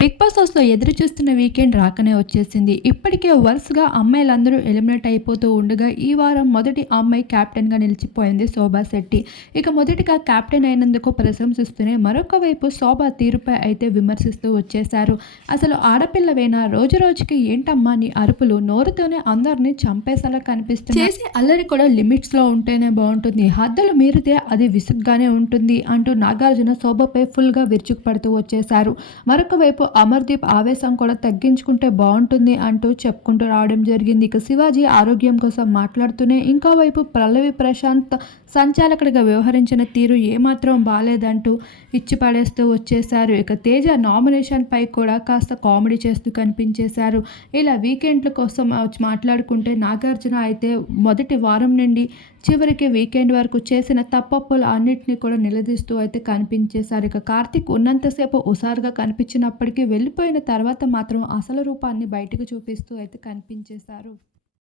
Big boss హౌస్లో ఎదురు చూస్తున్న వీకెండ్ రాకనే వచ్చేసింది. ఇప్పటికే వరుసగా అమ్మాయిలందరూ ఎలిమినేట్ అయిపోతూ ఉండగా ఈ వారం మొదటి అమ్మాయి కెప్టెన్గా నిలిచిపోయింది శోభా శెట్టి. ఇక మొదటిగా కెప్టెన్ అయినందుకు ప్రశంసిస్తూనే మరొక వైపు శోభా తీరుపై అయితే విమర్శిస్తూ వచ్చేశారు. అసలు ఆడపిల్లవేనా? రోజు రోజుకి ఏంటమ్మా నీ అరుపులు? నోరుతోనే అందరినీ చంపేసేలా కనిపిస్తుంది చేసే అల్లరి కూడా లిమిట్స్లో ఉంటేనే బాగుంటుంది. హద్దులు మీరితే అది విసుగ్గానే ఉంటుంది అంటూ నాగార్జున శోభపై ఫుల్గా విరుచుకుపడుతూ వచ్చేశారు. మరొక వైపు అమర్దీప్ ఆవేశం కూడా తగ్గించుకుంటే బాగుంటుంది అంటూ చెప్పుకుంటూ రావడం జరిగింది. ఇక శివాజీ ఆరోగ్యం కోసం మాట్లాడుతూనే ఇంకోవైపు పల్లవి ప్రశాంత్ సంచాలకుడిగా వ్యవహరించిన తీరు ఏమాత్రం బాలేదంటూ ఇచ్చి పడేస్తూ వచ్చేశారు. ఇక తేజ నామినేషన్పై కూడా కాస్త కామెడీ చేస్తూ కనిపించేశారు. ఇలా వీకెండ్ల కోసం మాట్లాడుకుంటే నాగార్జున అయితే మొదటి వారం నుండి చివరికి వీకెండ్ వరకు చేసిన తప్పప్పులు అన్నింటినీ కూడా నిలదీస్తూ అయితే కనిపించేశారు. ఇక కార్తిక్ ఉన్నంతసేపు హుషారుగా కనిపించినప్పటికీ వెళ్ళిపోయిన తర్వాత మాత్రం అసలు రూపాన్ని బయటకు చూపిస్తూ అయితే కనిపించేశారు.